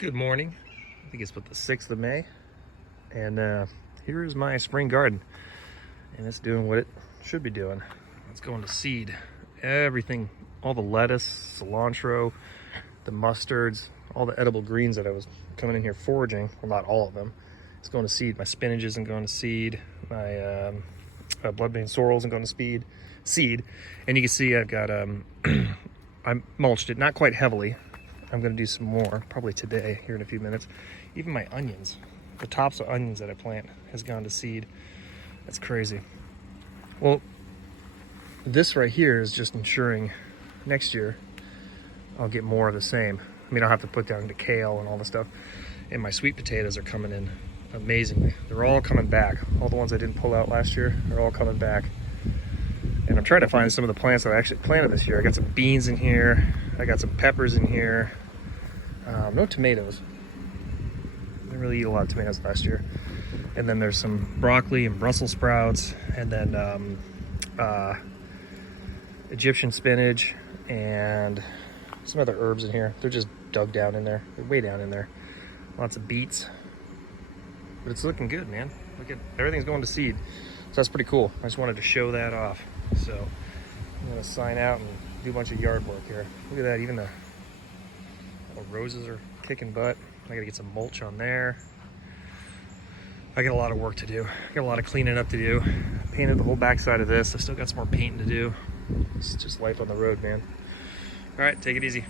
Good morning. I think it's about the 6th of May. And here is my spring garden. And it's doing what it should be doing. It's going to seed. Everything, all the lettuce, cilantro, the mustards, all the edible greens that I was coming in here foraging. Well, not all of them. It's going to seed. My spinach isn't going to seed. My blood vein sorrel isn't going to seed. And you can see I've got, I mulched it, not quite heavily. I'm gonna do some more, probably today, here in a few minutes. Even my onions, the tops of onions that I plant has gone to seed. That's crazy. Well, this right here is just ensuring next year I'll get more of the same. I mean, I'll have to put down the kale and all the stuff. And my sweet potatoes are coming in amazingly. They're all coming back. All the ones I didn't pull out last year are all coming back. And I'm trying to find some of the plants that I actually planted this year. I got some beans in here. I got some peppers in here. No tomatoes. I didn't really eat a lot of tomatoes last year. And then there's some broccoli and Brussels sprouts, and then Egyptian spinach, and some other herbs in here. They're just dug down in there. They're way down in there. Lots of beets. But it's looking good, man. Look at everything's going to seed. So that's pretty cool. I just wanted to show that off. So I'm gonna sign out and do a bunch of yard work here. Look at that, even the roses are kicking butt. I gotta get some mulch on there. I got a lot of work to do. I got a lot of cleaning up to do. Painted the whole backside of this. I still got some more painting to do. It's just life on the road, man. All right, take it easy.